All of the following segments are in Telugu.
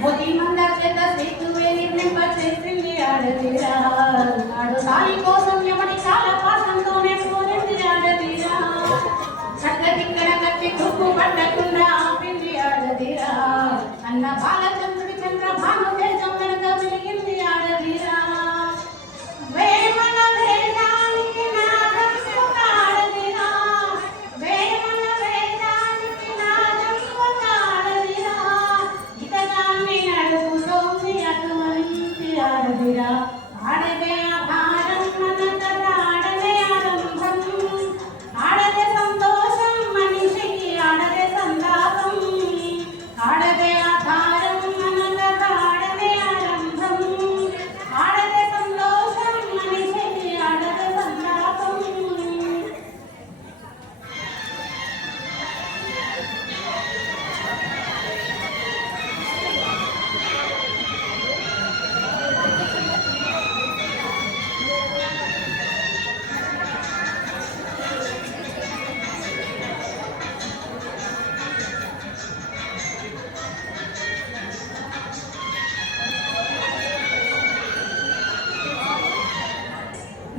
మోతి మంద చేత సేతువే నిర్మింపచేసింది ఆడతీరా ఆడు సాయి కోసం యమని చాలా పాసంతోనే కోరింది ఆడతీరా చక్కటిక్కడ కట్టి తుప్పు పట్టకుండా ఆపింది ఆడతీరా అన్న బాలచంద్రుడి చంద్ర భాను తేజం వెనుక వెలిగింది ఆడతీరా వేమన వేదానికి నాదం ఆడతీరా వేమన వేదానికి నాదం ఆడతీరా ఇతగాన్ని నడుపుతోంది అటువంటి ఆడతీరా ఆడదే ఆధారం మన కథ ఆడదే ఆరంభం ఆడదే సంతోషం మనిషికి ఆడదే సంతాపం ఆడదే ఆధారం మన కథ ఆడదే ఆరంభం ఆడదే సంతోషం మనిషికి ఆడదే సంతాపం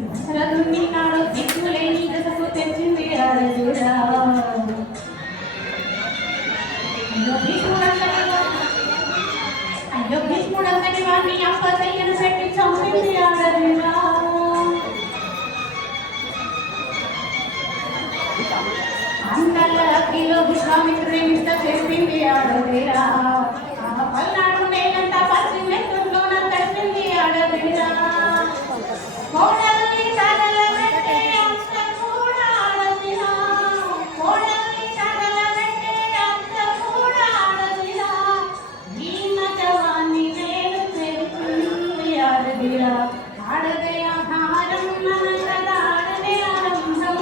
దశరథుని నాడు దిక్కులేని దశకు తెచ్చింది ఆడతీరా అయ్యో భీష్ముడంతటి వాడిని అప్పచెయ్యను పెట్టి చంపింది ఆడతీరా అందల అగ్నిలో విశ్వామిత్రుని నిష్ట చేసింది ఆడతీరా పల్నాడు నేలంతా పచ్చి నెత్తుల్లోన కలిపింది ఆడతీరా కోడల్ని తగలబెట్టే అంత కూడా ఆడతీరా కోడల్ని తగలబెట్టే అంత కూడా ఆడతీరా ఈ నగవాన్ని నేను చేరుకుంది ఆడతీరా ఆడదే ఆధారం మన కథ ఆడదే ఆరంభం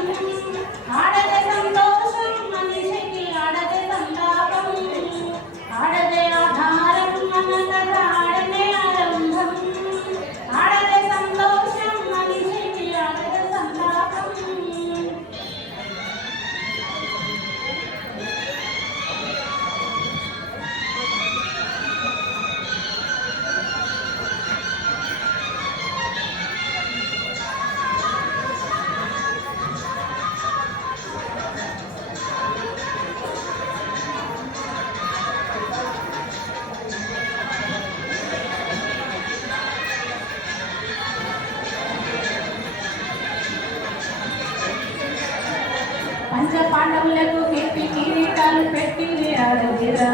ఆడదే సంతోషం మనిషికి ఆడదే సంతాపం ఆడదే ఆధారం మన కథ ఆడదే ఆరంభం ఆడదే సంతోషం మనిషికి ఆడదే సంతాపం పంచ పాండవులకు కీర్తి కిరీటాలు పెట్టింది ఆడతీరా